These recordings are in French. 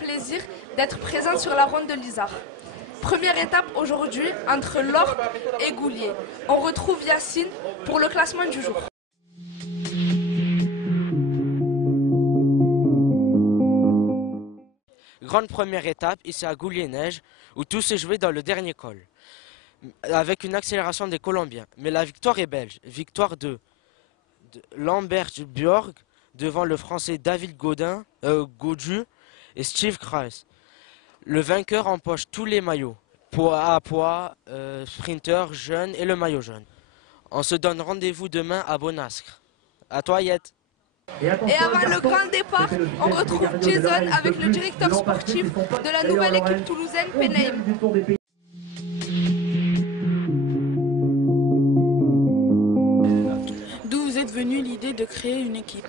plaisir d'être présente sur la ronde de l'Isard. Première étape aujourd'hui entre l'Orpe et Goulier. On retrouve Yacine pour le classement du jour. Grande première étape ici à Goulier-Neige où tout s'est joué dans le dernier col, avec une accélération des Colombiens. Mais la victoire est belge, victoire de Lambert Bjorg devant le Français David Gaudu et Steve Kreis. Le vainqueur empoche tous les maillots, poids à poids, sprinter, jeune et le maillot jaune. On se donne rendez-vous demain à Bonascre. À toi Yet. Et avant le grand départ, on retrouve Jason avec le directeur sportif de la nouvelle équipe toulousaine Peneim. D'où vous êtes venue l'idée de créer une équipe?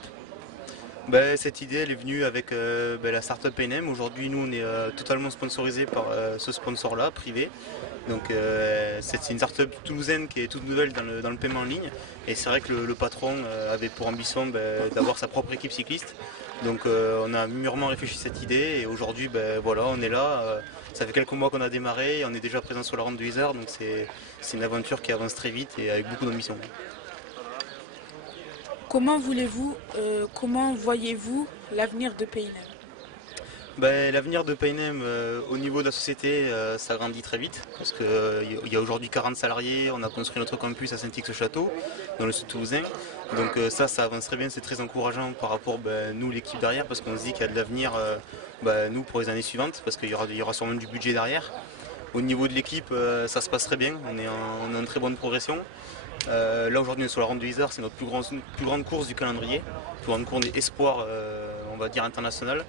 Cette idée elle est venue avec la startup Penem. Aujourd'hui nous on est totalement sponsorisé par ce sponsor là, privé. Donc c'est une startup toulousaine qui est toute nouvelle dans le paiement en ligne. Et c'est vrai que le patron avait pour ambition d'avoir sa propre équipe cycliste. Donc on a mûrement réfléchi à cette idée et aujourd'hui voilà, on est là. Ça fait quelques mois qu'on a démarré et on est déjà présent sur la ronde de Isard. Donc c'est une aventure qui avance très vite et avec beaucoup d'ambition. Comment voyez-vous l'avenir de Peinem? L'avenir de Peinem au niveau de la société, ça grandit très vite parce qu'il y a aujourd'hui 40 salariés, on a construit notre campus à Saint-X-Château, dans le sud toulousain. Donc ça avance très bien, c'est très encourageant par rapport nous l'équipe derrière parce qu'on se dit qu'il y a de l'avenir nous pour les années suivantes parce qu'il y aura sûrement du budget derrière. Au niveau de l'équipe, ça se passe très bien, on est en très bonne progression. Là aujourd'hui on est sur la ronde de Isard, c'est notre plus grande course du calendrier, plus grande course des espoirs on va dire international.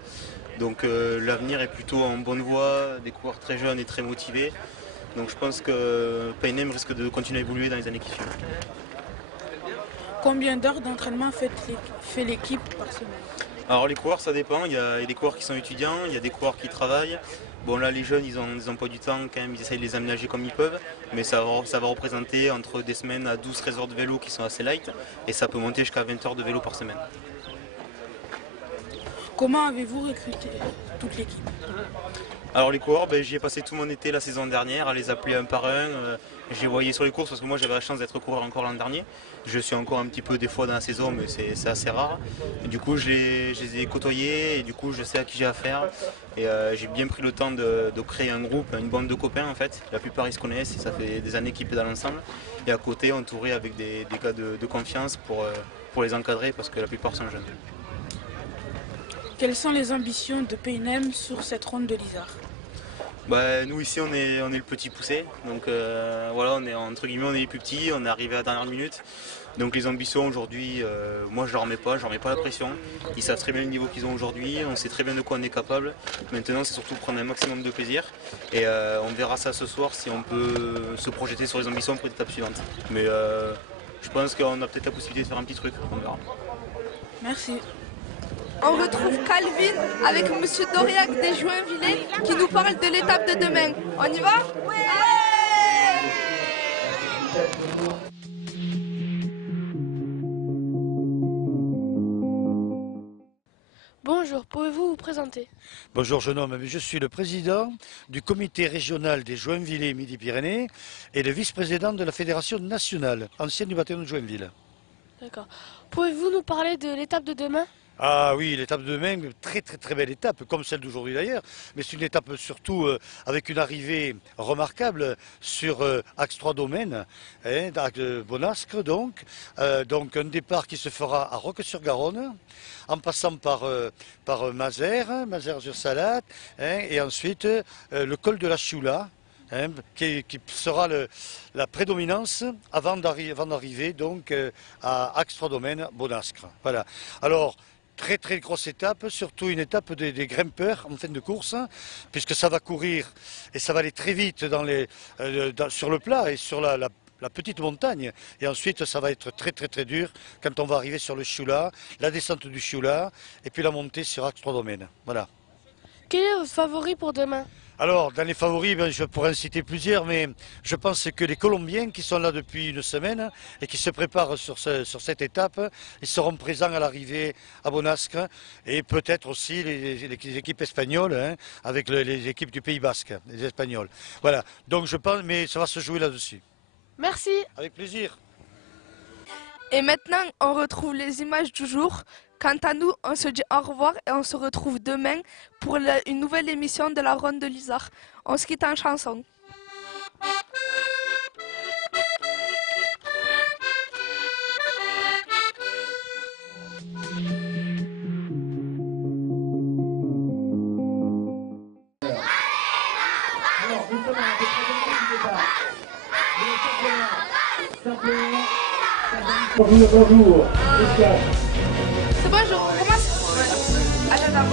Donc l'avenir est plutôt en bonne voie, des coureurs très jeunes et très motivés. Donc je pense que Peinem risque de continuer à évoluer dans les années qui suivent. Combien d'heures d'entraînement fait l'équipe par semaine? Alors les coureurs ça dépend, il y a des coureurs qui sont étudiants, il y a des coureurs qui travaillent. Bon là les jeunes ils ont des emplois du temps quand même, ils essayent de les aménager comme ils peuvent, mais ça va représenter entre des semaines à 12-13 heures de vélo qui sont assez light et ça peut monter jusqu'à 20 heures de vélo par semaine. Comment avez-vous recruté toute l'équipe? Alors les coureurs, j'y ai passé tout mon été la saison dernière à les appeler un par un. Je les voyais sur les courses parce que moi j'avais la chance d'être coureur encore l'an dernier. Je suis encore un petit peu des fois dans la saison mais c'est assez rare. Et du coup je les ai côtoyés et du coup je sais à qui j'ai affaire. Et j'ai bien pris le temps de créer un groupe, une bande de copains en fait. La plupart ils se connaissent et ça fait des années qu'ils pédalent ensemble. Et à côté entouré avec des gars de confiance pour les encadrer parce que la plupart sont jeunes. Quelles sont les ambitions de Peinem sur cette ronde de l'Isard? Nous ici on est le petit poussé, donc voilà, on est entre guillemets on est les plus petits, on est arrivé à la dernière minute. Donc les ambitions aujourd'hui, moi je leur mets pas la pression. Ils savent très bien le niveau qu'ils ont aujourd'hui, on sait très bien de quoi on est capable. Maintenant c'est surtout prendre un maximum de plaisir et on verra ça ce soir si on peut se projeter sur les ambitions pour l'étape suivante. Mais je pense qu'on a peut-être la possibilité de faire un petit truc, on verra. Merci. On retrouve Calvin avec Monsieur Doriac des Joinvillers qui nous parle de l'étape de demain. On y va? Oui. Bonjour, pouvez-vous vous présenter? Bonjour, jeune homme, je suis le président du comité régional des Joinvillers Midi-Pyrénées et le vice-président de la fédération nationale, ancienne du bataillon de Joinville. D'accord. Pouvez-vous nous parler de l'étape de demain? Ah oui, l'étape de demain, très belle étape, comme celle d'aujourd'hui d'ailleurs, mais c'est une étape surtout avec une arrivée remarquable sur Axe 3 Domaines, Bonascre donc un départ qui se fera à Roques-sur-Garonne, en passant par Mazères-sur-Salade, et ensuite le col de la Choula. Qui sera la prédominance avant d'arriver donc à Axe 3 Domaines, Bonascre. Voilà. Alors, très grosse étape, surtout une étape des grimpeurs en fin de course, puisque ça va courir et ça va aller très vite sur le plat et sur la petite montagne. Et ensuite, ça va être très dur quand on va arriver sur le Choula, la descente du Choula et puis la montée sur Axe 3 Domaines. Voilà. Quel est votre favori pour demain? Alors, dans les favoris, je pourrais en citer plusieurs, mais je pense que les Colombiens qui sont là depuis une semaine et qui se préparent sur cette étape, ils seront présents à l'arrivée à Bonastre et peut-être aussi les équipes espagnoles, hein, avec les équipes du Pays Basque, les Espagnols. Voilà, donc je pense, mais ça va se jouer là-dessus. Merci. Avec plaisir. Et maintenant, on retrouve les images du jour. Quant à nous, on se dit au revoir et on se retrouve demain pour une nouvelle émission de la Ronde de l'Isard. On se quitte en chanson. Bonjour, bonjour. C'est bon, je recommence. Attends,